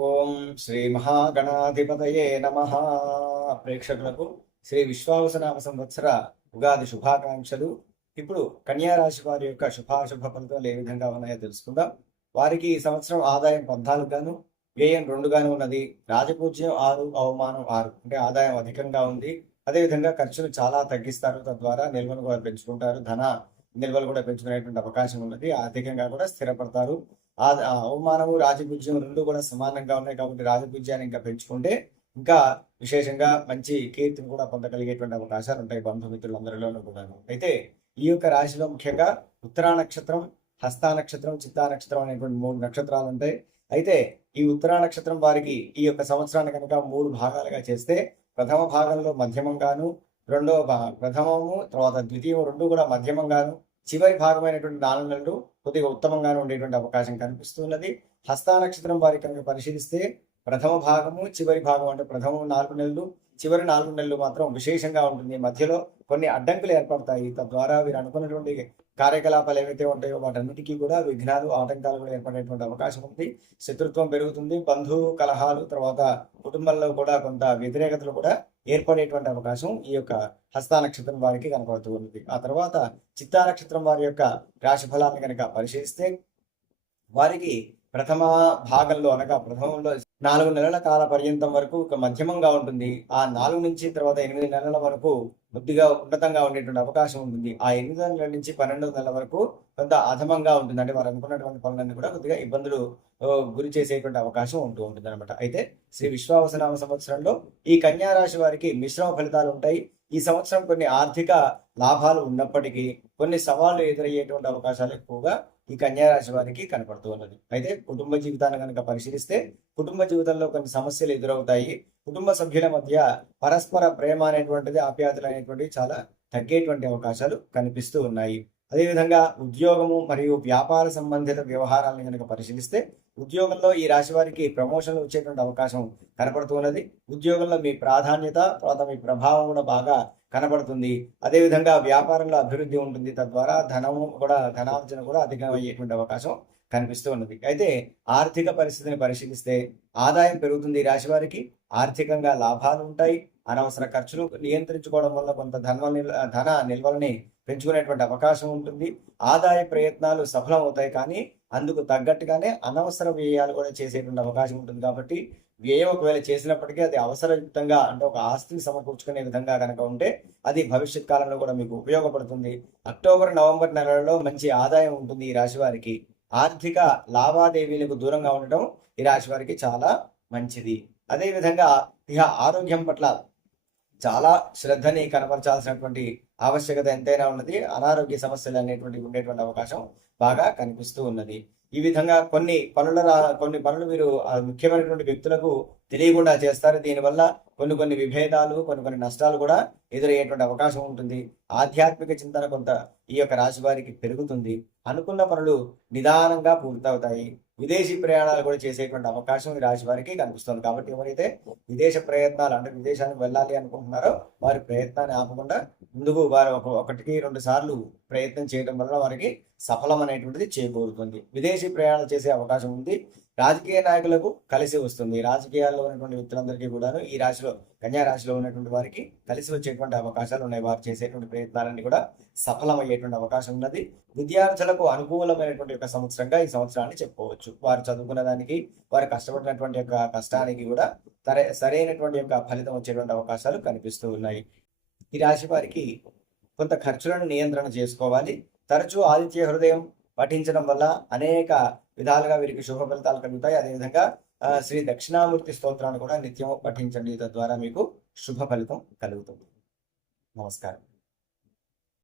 ఓం శ్రీ మహాగణాధిపతయే నమః. ప్రేక్షకులకు శ్రీ విశ్వావసనామ సంవత్సర ఉగాది శుభాకాంక్షలు. ఇప్పుడు కన్యా రాశి వారి యొక్క శుభాశుభ ఫలితాలు ఏ విధంగా ఉన్నాయో తెలుసుకుందాం. వారికి ఈ సంవత్సరం ఆదాయం 14 గాను, వ్యయం 2 గాను ఉన్నది. రాజపూజ్యం 6, అవమానం 6, అంటే ఆదాయం అధికంగా ఉంది. అదేవిధంగా ఖర్చులు చాలా తగ్గిస్తారు, తద్వారా నిల్వలు కూడా పెంచుకుంటారు. ధన నిల్వలు కూడా పెంచుకునేటువంటి అవకాశం ఉన్నది. ఆర్థికంగా కూడా స్థిరపడతారు. అవమానము రాజపూజ్యం రెండు కూడా సమానంగా ఉన్నాయి కాబట్టి రాజపూజ్యాన్ని ఇంకా పెంచుకుంటే ఇంకా విశేషంగా మంచి కీర్తిని కూడా పొందగలిగేటువంటి అవకాశాలు ఉంటాయి బంధుమిత్రులందరిలోనూ కూడా. అయితే ఈ యొక్క రాశిలో ముఖ్యంగా ఉత్తరా నక్షత్రం, హస్తా నక్షత్రం, చిత్తా నక్షత్రం అనేటువంటి 3 నక్షత్రాలు ఉంటాయి. అయితే ఈ ఉత్తరా నక్షత్రం వారికి ఈ యొక్క సంవత్సరాన్ని కనుక 3 భాగాలుగా చేస్తే ప్రథమ భాగంలో మధ్యమంగాను, ప్రథమము తర్వాత ద్వితీయం రెండు కూడా మధ్యమంగాను, చివరి భాగమైనటువంటి 4 నెలలు కొద్దిగా ఉత్తమంగానే ఉండేటువంటి అవకాశం కనిపిస్తున్నది. హస్తా నక్షత్రం వారి కనుక పరిశీలిస్తే ప్రథమ భాగము, చివరి భాగం అంటే ప్రథమం 4 నెలలు, చివరి 4 నెలలు మాత్రం విశేషంగా ఉంటుంది. మధ్యలో కొన్ని అడ్డంకులు ఏర్పడతాయి. తద్వారా వీరు అనుకున్నటువంటి కార్యకలాపాలు ఏవైతే ఉంటాయో వాటన్నిటికీ కూడా విఘ్నాలు, ఆటంకాలు కూడా ఏర్పడేటువంటి అవకాశం ఉంది. శత్రుత్వం పెరుగుతుంది. బంధు కలహాలు, తర్వాత కుటుంబంలో కూడా కొంత వ్యతిరేకతలు కూడా ఏర్పడేటువంటి అవకాశం ఈ యొక్క హస్తా నక్షత్రం వారికి కనపడుతూ ఉంది. ఆ తర్వాత చిత్తా నక్షత్రం వారి యొక్క రాశి ఫలాన్ని కనుక పరిశీలిస్తే వారికి ప్రథమ భాగంలో అనగా ప్రథమంలో 4 నెలల కాల పర్యంతం వరకు ఒక మధ్యమంగా ఉంటుంది. ఆ 4 నుంచి తర్వాత 8 నెలల వరకు కొద్దిగా ఉన్నతంగా ఉండేటువంటి అవకాశం ఉంటుంది. ఆ 8 నెలల నుంచి 12 నెలల వరకు కొంత అధమంగా ఉంటుంది. అంటే వారు అనుకున్నటువంటి పనులన్నీ కూడా కొద్దిగా ఇబ్బందులు గురి చేసేటువంటి అవకాశం ఉంటుంది అనమాట. అయితే శ్రీ విశ్వావసనామ సంవత్సరంలో ఈ కన్యా రాశి వారికి మిశ్రమ ఫలితాలు ఉంటాయి. ఈ సంవత్సరం కొన్ని ఆర్థిక లాభాలు ఉన్నప్పటికీ కొన్ని సవాళ్లు ఎదురయ్యేటువంటి అవకాశాలు ఎక్కువగా ఈ కన్యా రాశి వారికి కనపడుతూ ఉన్నది. అయితే కుటుంబ జీవితాన్ని కనుక పరిశీలిస్తే కుటుంబ జీవితంలో కొన్ని సమస్యలు ఎదురవుతాయి. కుటుంబ సభ్యుల మధ్య పరస్పర ప్రేమ అనేటువంటిది, ఆప్యాయతలు అనేటువంటివి చాలా తగ్గేటువంటి అవకాశాలు కనిపిస్తూ ఉన్నాయి. అదేవిధంగా ఉద్యోగము మరియు వ్యాపార సంబంధిత వ్యవహారాలను కనుక పరిశీలిస్తే ఉద్యోగంలో ఈ రాశి వారికి ప్రమోషన్లు వచ్చేటువంటి అవకాశం కనపడుతూ ఉన్నది. ఉద్యోగంలో మీ ప్రాధాన్యత, తర్వాత మీ ప్రభావం కూడా బాగా కనబడుతుంది. అదేవిధంగా వ్యాపారంలో అభివృద్ధి ఉంటుంది. తద్వారా ధనార్జన కూడా అధికమయ్యేటువంటి అవకాశం కనిపిస్తూ ఉన్నది. అయితే ఆర్థిక పరిస్థితిని పరిశీలిస్తే ఆదాయం పెరుగుతుంది. ఈ రాశి వారికి ఆర్థికంగా లాభాలు ఉంటాయి. అనవసర ఖర్చులు నియంత్రించుకోవడం వల్ల కొంత ధన నిల్వలని పెంచుకునేటువంటి అవకాశం ఉంటుంది. ఆదాయ ప్రయత్నాలు సఫలం అవుతాయి, కానీ అందుకు తగ్గట్టుగానే అనవసర వ్యయాలు కూడా చేసేటువంటి అవకాశం ఉంటుంది. కాబట్టి వ్యయం ఒకవేళ చేసినప్పటికీ అది అవసరయుక్తంగా, అంటే ఒక ఆస్తిని సమకూర్చుకునే విధంగా కనుక ఉంటే అది భవిష్యత్ కాలంలో కూడా మీకు ఉపయోగపడుతుంది. అక్టోబర్, నవంబర్ నెలలలో మంచి ఆదాయం ఉంటుంది ఈ రాశి వారికి. ఆర్థిక లావాదేవీలకు దూరంగా ఉండటం ఈ రాశి వారికి చాలా మంచిది. అదేవిధంగా ఇక ఆరోగ్యం పట్ల చాలా శ్రద్ధని కనపరచాల్సినటువంటి ఆవశ్యకత ఎంతైనా ఉన్నది. అనారోగ్య సమస్యలు అనేటువంటివి ఉండేటువంటి అవకాశం బాగా కనిపిస్తూ ఉన్నది. ఈ విధంగా కొన్ని పనులు మీరు ముఖ్యమైనటువంటి వ్యక్తులకు తెలియకుండా చేస్తారు. దీనివల్ల కొన్ని విభేదాలు, కొన్ని నష్టాలు కూడా ఎదురయ్యేటువంటి అవకాశం ఉంటుంది. ఆధ్యాత్మిక చింతన కొంత ఈ యొక్క రాశి వారికి పెరుగుతుంది. అనుకున్న పనులు నిదానంగా పూర్తవుతాయి. విదేశీ ప్రయాణాలు కూడా చేసేటువంటి అవకాశం ఈ రాశి వారికి కనిపిస్తుంది. కాబట్టి ఎవరైతే విదేశ ప్రయత్నాలు, అంటే విదేశానికి వెళ్ళాలి అనుకుంటున్నారో వారి ప్రయత్నాన్ని ఆపకుండా ముందుకు వారు 1-2 సార్లు ప్రయత్నం చేయడం వల్ల వారికి సఫలం అనేటువంటిది చేకూరుతుంది. విదేశీ ప్రయాణాలు చేసే అవకాశం ఉంది. రాజకీయ నాయకులకు కలిసి వస్తుంది. రాజకీయాల్లో ఉన్నటువంటి వ్యక్తులందరికీ కూడాను ఈ రాశిలో, కన్యా రాశిలో ఉన్నటువంటి వారికి కలిసి వచ్చేటువంటి అవకాశాలు ఉన్నాయి. వారు చేసేటువంటి ప్రయత్నాలన్నీ కూడా సఫలమయ్యేటువంటి అవకాశం ఉన్నది. విద్యార్థులకు అనుకూలమైనటువంటి ఒక సంవత్సరంగా ఈ సంవత్సరాన్ని చెప్పుకోవచ్చు. వారు చదువుకున్న దానికి, వారు కష్టపడినటువంటి యొక్క కష్టానికి కూడా సరైనటువంటి యొక్క ఫలితం వచ్చేటువంటి అవకాశాలు కనిపిస్తూ ఉన్నాయి. ఈ రాశి వారికి కొంత ఖర్చులను నియంత్రణ చేసుకోవాలి. తరచూ ఆదిత్య హృదయం పఠించడం వల్ల అనేక విధాలుగా వీరికి శుభ ఫలితాలు కలుగుతాయి. అదేవిధంగా శ్రీ దక్షిణామూర్తి స్తోత్రాన్ని కూడా నిత్యం పఠించండి. తద్వారా మీకు శుభ ఫలితం కలుగుతుంది. నమస్కారం.